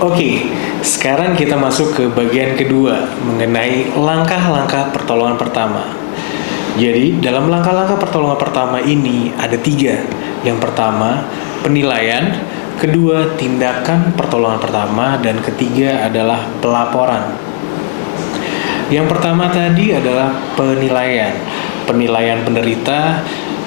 Oke, sekarang kita masuk ke bagian kedua mengenai langkah-langkah pertolongan pertama. Jadi, dalam langkah-langkah pertolongan pertama ini ada 3. Yang pertama, penilaian. Kedua, tindakan pertolongan pertama. Dan ketiga adalah pelaporan. Yang pertama tadi adalah penilaian. Penilaian penderita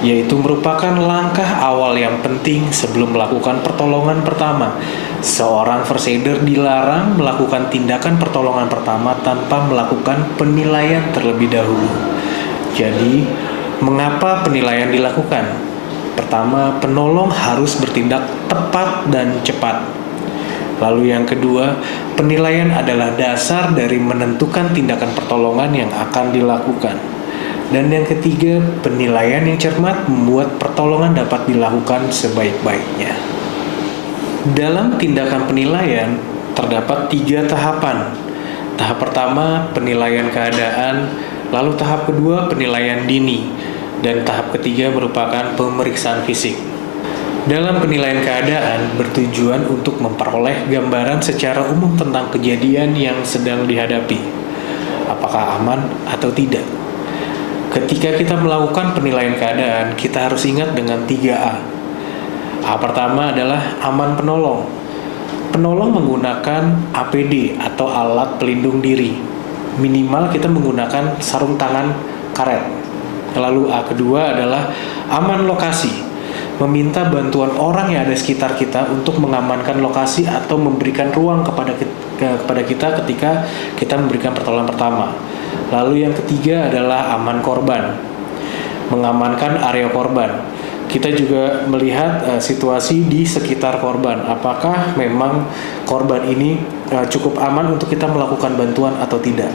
yaitu merupakan langkah awal yang penting sebelum melakukan pertolongan pertama. Seorang first aider dilarang melakukan tindakan pertolongan pertama tanpa melakukan penilaian terlebih dahulu. Jadi, mengapa penilaian dilakukan? Pertama, penolong harus bertindak tepat dan cepat. Lalu yang kedua, penilaian adalah dasar dari menentukan tindakan pertolongan yang akan dilakukan. Dan yang ketiga, penilaian yang cermat membuat pertolongan dapat dilakukan sebaik-baiknya. Dalam tindakan penilaian, terdapat 3 tahapan. Tahap pertama, penilaian keadaan, lalu tahap kedua, penilaian dini, dan tahap ketiga merupakan pemeriksaan fisik. Dalam penilaian keadaan, bertujuan untuk memperoleh gambaran secara umum tentang kejadian yang sedang dihadapi. Apakah aman atau tidak? Ketika kita melakukan penilaian keadaan, kita harus ingat dengan 3A. A pertama adalah aman penolong. Penolong menggunakan APD atau alat pelindung diri. Minimal kita menggunakan sarung tangan karet. Lalu A kedua adalah aman lokasi. Meminta bantuan orang yang ada sekitar kita untuk mengamankan lokasi atau memberikan ruang kepada kita ketika kita memberikan pertolongan pertama. Lalu yang ketiga adalah aman korban, mengamankan area korban. Kita juga melihat situasi di sekitar korban. Apakah memang korban ini cukup aman untuk kita melakukan bantuan atau tidak?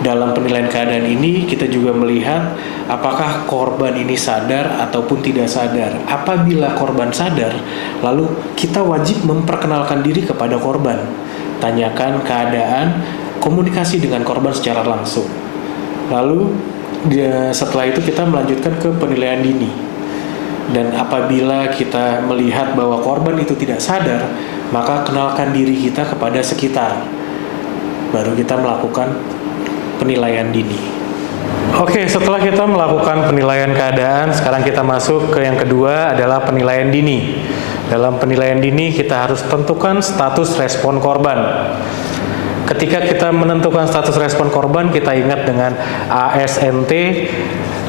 Dalam penilaian keadaan ini kita juga melihat apakah korban ini sadar ataupun tidak sadar. Apabila korban sadar, lalu kita wajib memperkenalkan diri kepada korban. Tanyakan keadaan, komunikasi dengan korban secara langsung. Lalu setelah itu kita melanjutkan ke penilaian dini. Dan apabila kita melihat bahwa korban itu tidak sadar, maka kenalkan diri kita kepada sekitar. Baru kita melakukan penilaian dini. Oke, setelah kita melakukan penilaian keadaan, sekarang kita masuk ke yang kedua adalah penilaian dini. Dalam penilaian dini kita harus tentukan status respon korban. Ketika kita menentukan status respon korban, kita ingat dengan ASNT,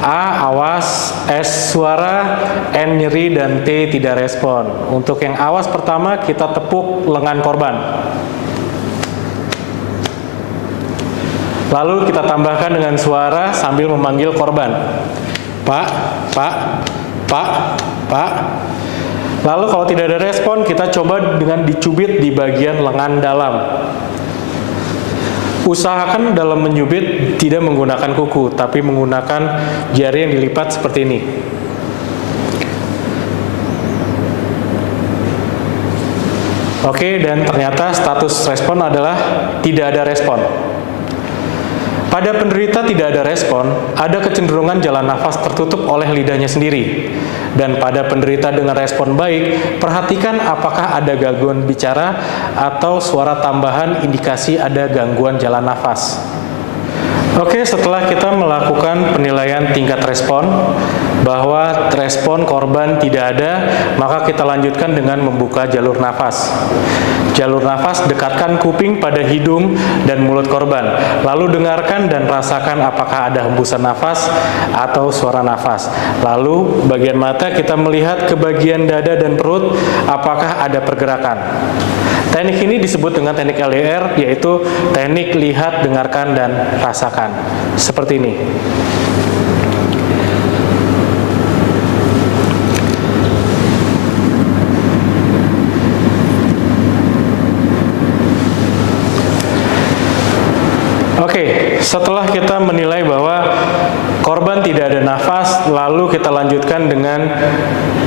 A awas, S suara, N nyeri, dan T tidak respon. Untuk yang awas pertama, kita tepuk lengan korban. Lalu kita tambahkan dengan suara sambil memanggil korban. Pak, Pak, Pak, Pak. Lalu kalau tidak ada respon, kita coba dengan dicubit di bagian lengan dalam. Usahakan dalam menyubit tidak menggunakan kuku, tapi menggunakan jari yang dilipat seperti ini. Oke, dan ternyata status respon adalah tidak ada respon. Pada penderita tidak ada respon, ada kecenderungan jalan nafas tertutup oleh lidahnya sendiri. Dan pada penderita dengan respon baik, perhatikan apakah ada gangguan bicara atau suara tambahan indikasi ada gangguan jalan nafas. Oke, setelah kita melakukan penilaian tingkat respon, bahwa respon korban tidak ada, maka kita lanjutkan dengan membuka jalur nafas. Jalur nafas, dekatkan kuping pada hidung dan mulut korban. Lalu dengarkan dan rasakan apakah ada hembusan nafas atau suara nafas. Lalu bagian mata kita melihat ke bagian dada dan perut, apakah ada pergerakan. Teknik ini disebut dengan teknik LDR, yaitu teknik lihat, dengarkan, dan rasakan. Seperti ini. Oke, setelah kita menilai bahwa korban tidak ada nafas, lalu kita lanjutkan dengan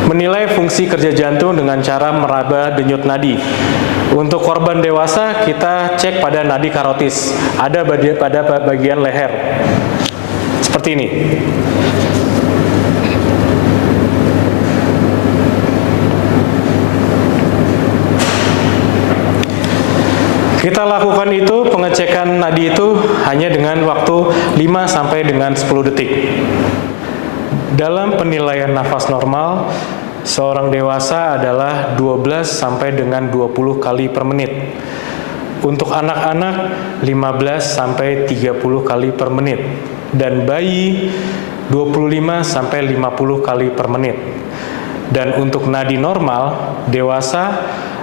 menilai fungsi kerja jantung dengan cara meraba denyut nadi. Untuk korban dewasa, kita cek pada nadi karotis, ada pada bagian leher. Seperti ini. Kita lakukan itu, pengecekan nadi itu hanya dengan waktu 5 sampai dengan 10 detik. Dalam penilaian nafas normal, seorang dewasa adalah 12 sampai dengan 20 kali per menit. Untuk anak-anak 15 sampai 30 kali per menit dan bayi 25 sampai 50 kali per menit. Dan untuk nadi normal, dewasa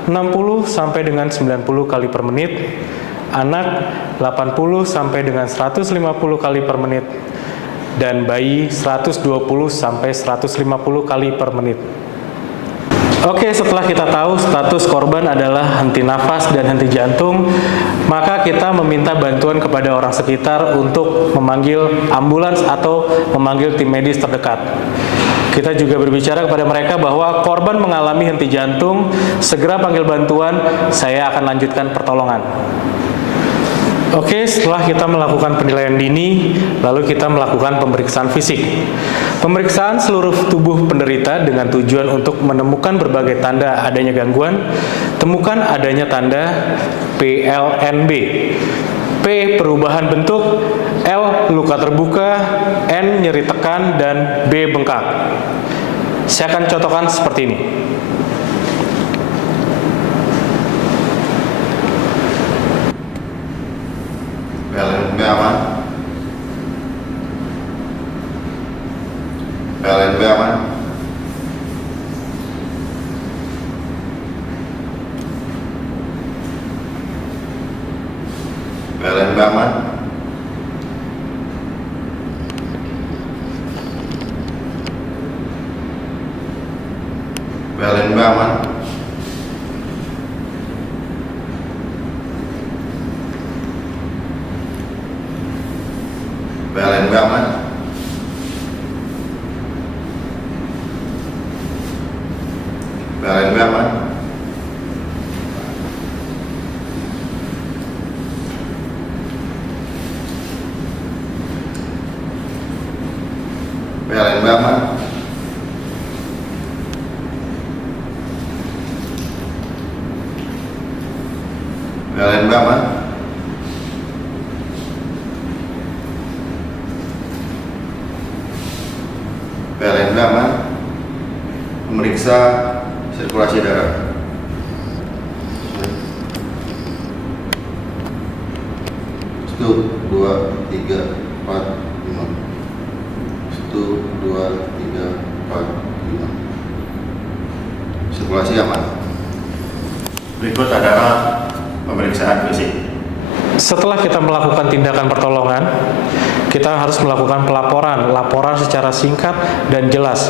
60 sampai dengan 90 kali per menit, anak 80 sampai dengan 150 kali per menit, dan bayi 120 sampai 150 kali per menit. Oke, setelah kita tahu status korban adalah henti nafas dan henti jantung, maka kita meminta bantuan kepada orang sekitar untuk memanggil ambulans atau memanggil tim medis terdekat. Kita juga berbicara kepada mereka bahwa korban mengalami henti jantung, segera panggil bantuan, saya akan lanjutkan pertolongan. Oke, setelah kita melakukan penilaian dini, lalu kita melakukan pemeriksaan fisik. Pemeriksaan seluruh tubuh penderita dengan tujuan untuk menemukan berbagai tanda adanya gangguan. Temukan adanya tanda PLNB. P. Perubahan bentuk, L. Luka terbuka, N. Nyeri tekan, dan B. Bengkak. Saya akan contohkan seperti ini. PLNB aman. PLNB aman. PLNB aman. PLNB aman. PLNB aman. PLNB aman. PLNB aman. PLNB aman. PLNB aman. Memeriksa sirkulasi darah. Satu, dua, tiga, empat, lima. Satu, dua, tiga, empat, lima. Sirkulasi aman. Berikut adalah pemeriksaan fisik. Setelah kita melakukan tindakan pertolongan, kita harus melakukan laporan secara singkat dan jelas.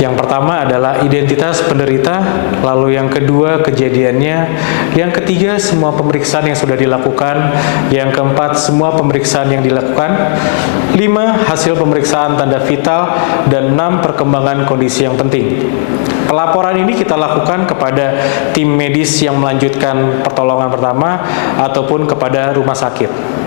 Yang pertama adalah identitas penderita, lalu yang kedua kejadiannya, yang ketiga semua pemeriksaan yang sudah dilakukan, yang keempat semua pemeriksaan yang dilakukan, 5 hasil pemeriksaan tanda vital, dan 6 perkembangan kondisi yang penting. Pelaporan ini kita lakukan kepada tim medis yang melanjutkan pertolongan pertama ataupun kepada rumah sakit.